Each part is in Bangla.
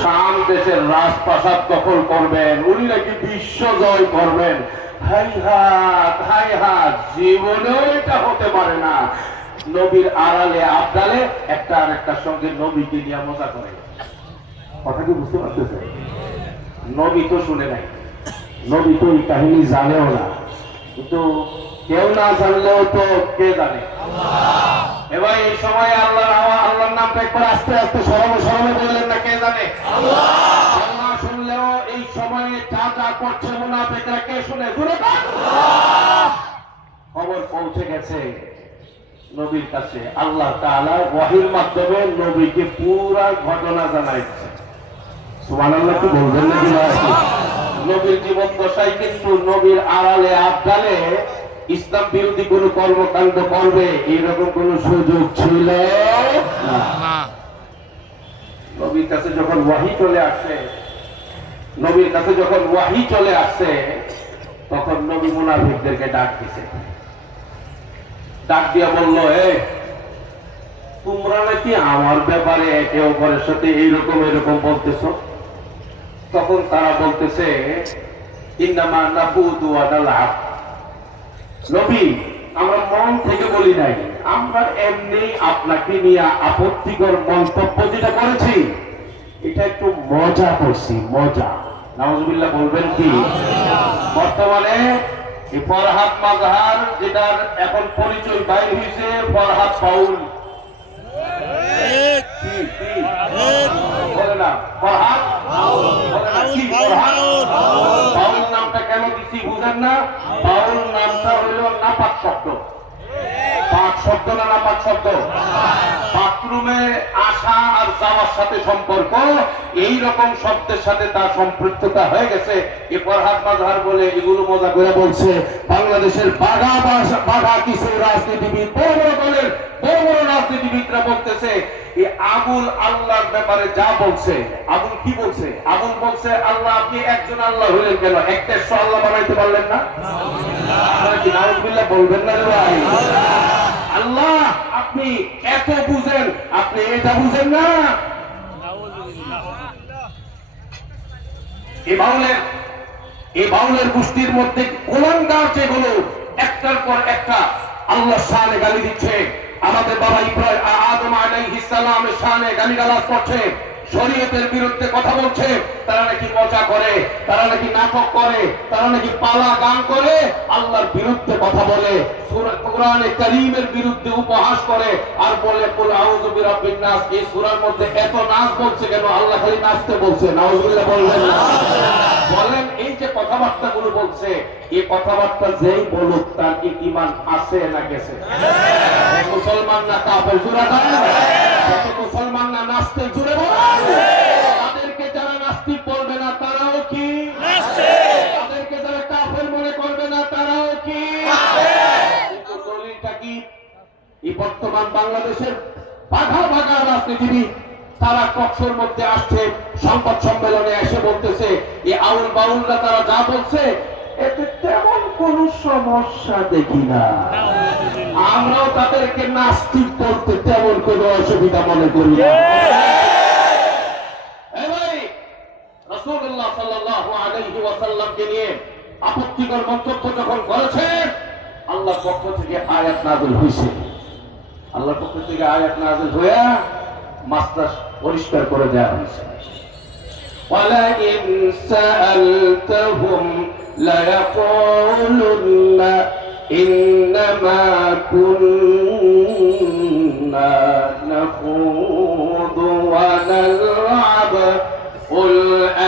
শাম দেশের রাজপ্রাসাদ দখল করবেন, উনি নাকি বিশ্ব জয় করবেন। হাই হাত, জীবনেও এটা হতে পারে না। নবীর আড়ালে আবডালে একটা আর একটার সঙ্গে নবীকে নিয়ে মজা করে। কথা কি বুঝতে পারতেছে? নবী তো শুনে নাই, নবী তো এই কাহিনী জানেও না, কিন্তু কেউ না জানলেও তো কে জানে? এবার এই সময় আল্লাহর নামটা একবার আস্তে আস্তে সরমে সরমে বললেন না, কে জানে? আল্লাহ শুনলেও এই সময়ে যা যা করছে মুনাফিকরা কে শুনে? খবর পৌঁছে গেছে নবীর কাছে। আল্লাহ তাআলা ওয়াহির মাধ্যমে নবীকে পুরা ঘটনা জানাইছে। সুবহানাল্লাহ কি বলবেন নাকি ভাই? নবীর জীবন দশায় কিন্তু নবীর আড়ালে আবডালে ইসলাম বিরোধী কোন কর্মকাণ্ড করবে এইরকম কোন সুযোগ ছিল না। নবীর কাছে যখন ওয়াহি চলে আসে, নবীর কাছে যখন ওয়াহি চলে আসে, তখন নবী মুনাফিকদেরকে ডাক দিছে। ডাক দিয়া বলল, তোমরা নাকি আমার ব্যাপারে একে অপরের সাথে এইরকম এরকম বলতেছো। তখন তারা বলতেছে, ইন্নামা নাফুদু ওয়া নালআব। নবী, আমরা মন থেকে বলি নাই, আমরা এমনি আপনাকে নিয়ে আপত্তিকর মন্তব্য যেটা করেছি এটা একটু মজা করছি, মজা। নাউজুবিল্লাহ বলবেন কি? বর্তমানে এই ফরহাদ মাজহার যেটার এখন পরিচয় বাইর হয়েছে, ফরহাদ বাউল। বলে না ফরহাদ বাউল নামটা কেন দিচ্ছি বুঝেন না? বাউল নামটা হইল নাপাক শব্দ। পাক শব্দ না নাপাক শব্দ? বাথরুমে আসা আর যাওয়ার সাথে সম্পর্ক, এই রকম শব্দের সাথে তার সম্পৃক্ততা হয়ে গেছে। এ ফরহাদ মাজহার বলে এগুলো মজা করে বলছে। বাংলাদেশের বাঘা কিছু রাজনীতিবিদ, বড় বড় দলের বড় বড় রাজনীতিবিদরা বলতেছে এই আবুল আল্লাহর ব্যাপারে যা বলছে। আবুল কি বলছে? আবুল বলছে, আল্লাহ, আপনি একজন আল্লাহ হইলেন কেন? একটা আল্লাহ বানাইতে পারলেন না? কি নাউজুবিল্লাহ বলবেন না ভাই? আল্লাহ আপনি এত বুঝেন, আপনি এটা বুঝেন না? এই বাউলের গোষ্ঠীর মধ্যে কুলাঙ্গার যেগুলো একটার পর একটা আল্লাহ শানে গালি দিচ্ছে। আমাদের বাবা ইব্রাহিম আদম আলাইহিস সালামের শানে গালিগালাজ করছে, শরীয়তের বিরুদ্ধে কথা বলছে। তারা নাকি মজা করে, তারা নাকি নাটক করে, তারা নাকি পালা গান করে, আল্লাহর বিরুদ্ধে কথা বলে, কোরআনে কারীমের বিরুদ্ধে উপহাস করে, আর বলে কুল আউযু বিরাব্বিন নাস। এই সূরার মধ্যে এত নাচ বলছে কেন? আল্লাহ খালি নাচতে বলছে। নাউজুবিল্লাহ বলবেন না? বলেন এই যে কথাবার্তা গুলো বলছে, এই কথাবার্তা যেই বলুক তার কি ঈমান আছে না গেছে? মুসলমান না কাফের? জোরে বলেন। মুসলমান না নাস্তিক? জোরে বলেন। তাদেরকে যারা নাস্তিক বলবে না তারাও কি নাস্তিক? তাদেরকে যারা কাফের মনে করবে না তারাও কি নাস্তিক? দলিলটা কি? এই বর্তমান বাংলাদেশের বাঘা বাঘা রাজনীতিবিদ তারা কক্ষের মধ্যে আসছে, সংবাদ সম্মেলনে এসে বলতেছে এই আউল বাউলরা তারা যা বলছে এতে তেমন কোন সমস্যা দেখি না, আমরাও তাদেরকে নাস্তিক বলতে তেমন কোন অসুবিধা মনে করি না। রাসূলুল্লাহ সাল্লাল্লাহু আলাইহি ওয়াসাল্লামকে নিয়ে আপত্তিকর মন্তব্য যখন করেছে, আল্লাহর পক্ষ থেকে আয়াত নাযিল হয়েছে। আল্লাহর পক্ষ থেকে আয়াত নাযিল হয়ে মাসলা পরিষ্কার করে দেওয়া হয়েছে। وَلَئِنْ سَأَلْتَهُمْ لَيَقُولُنَّ إِنَّمَا كُنَّا نَخُوضُ وَنَلْعَبُ قُلْ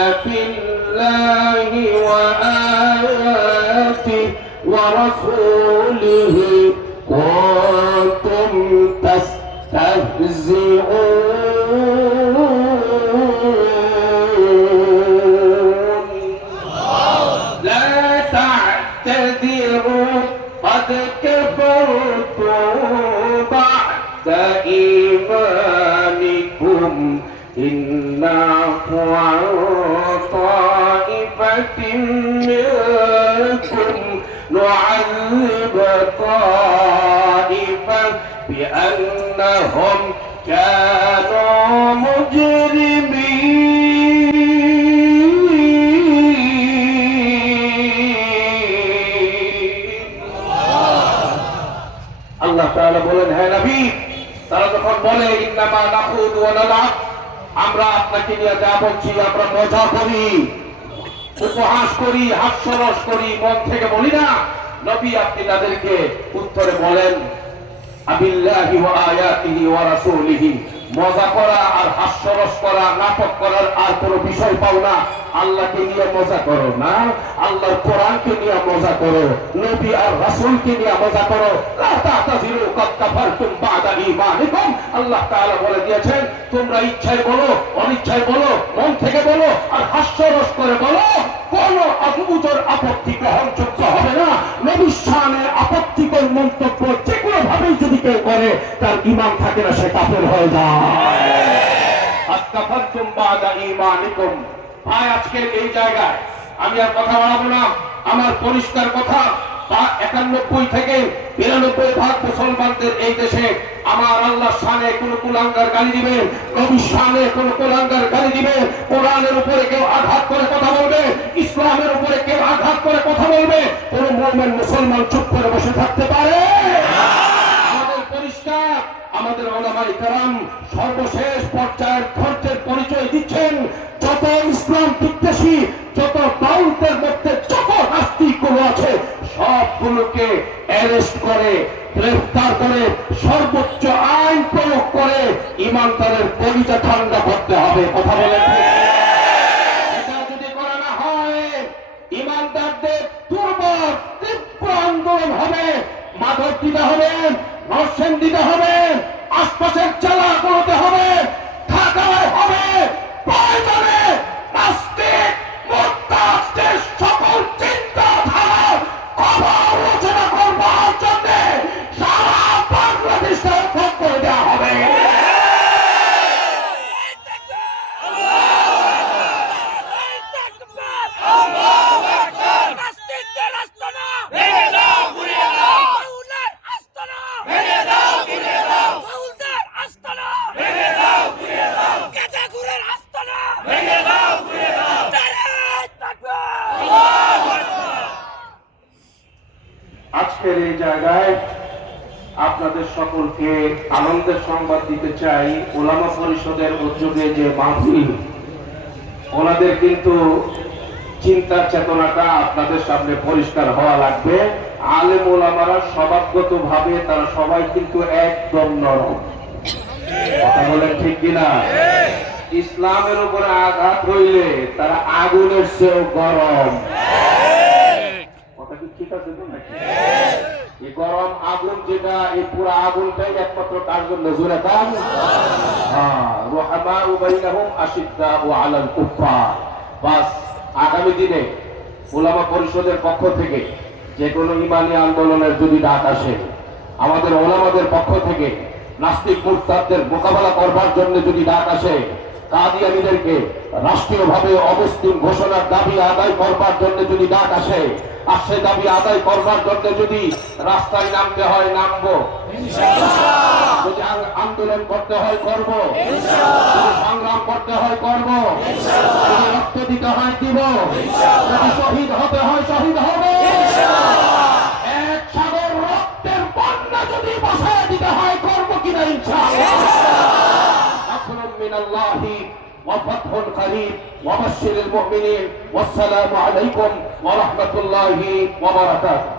أَفِاللَّهِ وَآيَاتِهِ وَرَسُولِهِ كُنتُمْ تستهزئون لا تعتذروا قد كفرتم بعد إيمانكم إن نعفو عن طائفة منكم نعذب طائفة بأنهم كانوا مجرمين নাখুদু ওয়া নালআব, আমরা আপনাকে নিয়ে যা বলছি আমরা মজা করি, উপহাস করি, হাস্যরস করি, মন থেকে বলি না। নবী আপনি তাদেরকে উত্তরে বলেন আবিল্লাহি ওয়া আয়াতিহি ওয়া রাসূলিহি, মজা করা আর হাস্যরস করা, নাটক করার আর কোনো বিষয় পাও না। আল্লাহকে নিয়ে মজা করো না, আল্লাহর কোরআনকে নিয়ে মজা করো, নবী আর রাসূলকে নিয়ে মজা করো। লা তা'তাযিরু কাদ কাফারতুম বা'দা ঈমানিকুম, আল্লাহ তাআলা বলে দিয়েছেন তোমরা ইচ্ছায় বলো, অনিচ্ছায় বলো, মন থেকে বলো আর হাস্যরস করে বলো, কোন আবুজর আপত্তি গ্রহণযোগ্য হবে না। নবীর শানে আপত্তিকর মন্তব্য যে কোনো ভাবেই যদি কেউ করে তার ঈমান থাকে না, সে কাফের হয়ে যায়। আকাফারতুম বা'দা ঈমানিকুম। ভাই আজকের এই জায়গায় আমি আর কথা বাড়াবো না, আমার পরিষ্কার কথা, 91 থেকে 92% মুসলমানদের এই দেশে আমার আল্লাহর শানে কোন কুলাঙ্গার গালি দিবে, নবীর শানে কোন কুলাঙ্গার গালি দিবে, কোরআনের উপরে কেউ আঘাত করে কথা বলবে, ইসলামের উপরে কেউ আঘাত করে কথা বলবে, কোন মুমিন মুসলমান চুপ করে বসে থাকতে পারে? আমাদের পরিষ্কার, আমাদের উলামায়ে কেরাম সর্বশেষ পর্যায়ের ধৈর্যের পরিচয় দিচ্ছেন। যত ইসলাম বিদ্বেষী, যত দাউলদের মধ্যে যত নাস্তিকগুলো আছে সবগুলোকে অ্যারেস্ট করে, গ্রেফতার করে, সর্বোচ্চ আইন প্রয়োগ করে ইমানদারের কলিজা ঠান্ডা করতে হবে। কথা বলেন এটা যদি করা না হয় ইমানদারদের দুর্বল তীব্র আন্দোলন হবে, মাদক দিতে হবে, নরসেন দিতে হবে, আশপাশের জেলাগুলোতে হবে, ঢাকায় হবে, প্রয়োজনে নাস্তিক মুরতাদদের সকল চিন্তাধারা আলোচনা করবার জন্য সারা বাংলাদেশে উদ্যোগ করে দেওয়া হবে। আজকের এই জায়গায় আপনাদের সকলকে আনন্দের সংবাদ দিতে চাই, উলামা পরিষদের উদ্যোগে যে মাহফিল, ওনাদের কিন্তু চিন্তার চেতনাটা আপনাদের সামনে পরিষ্কার হওয়া লাগবে। আলেম ওলামারা স্বভাবগত ভাবে তারা সবাই কিন্তু একদম নরম। কথা বলেন ঠিক কিনা? ইসলামের উপরে আঘাত হইলে তারা আগুনের চেয়েও গরম। কথা কি ঠিক আছে তো নাকি? এই গরম আগুন যেটা, এই পুরো আগুনটাই একমাত্র কার জন্য? জোরে কান। রুহামা বাইনাহুম আশিদ্দাউ আলাল কুফার। বাস আগামী দিনে উলামা পরিষদের পক্ষ থেকে যে কোনো ইমানি আন্দোলনের যদি ডাক আসে, আমাদের ওলামাদের পক্ষ থেকে নাস্তিক মুরতাদদের মোকাবেলা করবার জন্য যদি ডাক আসে, কাদিয়ানীদেরকে রাষ্ট্রীয়ভাবে অমুসলিম ঘোষণার দাবি আদায় করবার জন্য যদি ডাক আসে, আর সেই দাবি আদায় করবার জন্য যদি রাস্তায় নামতে হয় নামবো, যদি আন্দোলন করতে হয় করবো, যদি সংগ্রাম করতে হয় করবো, যদি রক্ত দিতে হয় দিব, যদি শহীদ হতে হয় শহীদ হবে। এক সাগর রক্তের বন্যা যদি বসায় দিতে হয় করবো কিনা ইনশাআল্লাহ। وفتح قريب وبشر المؤمنين والسلام عليكم ورحمة الله وبركاته.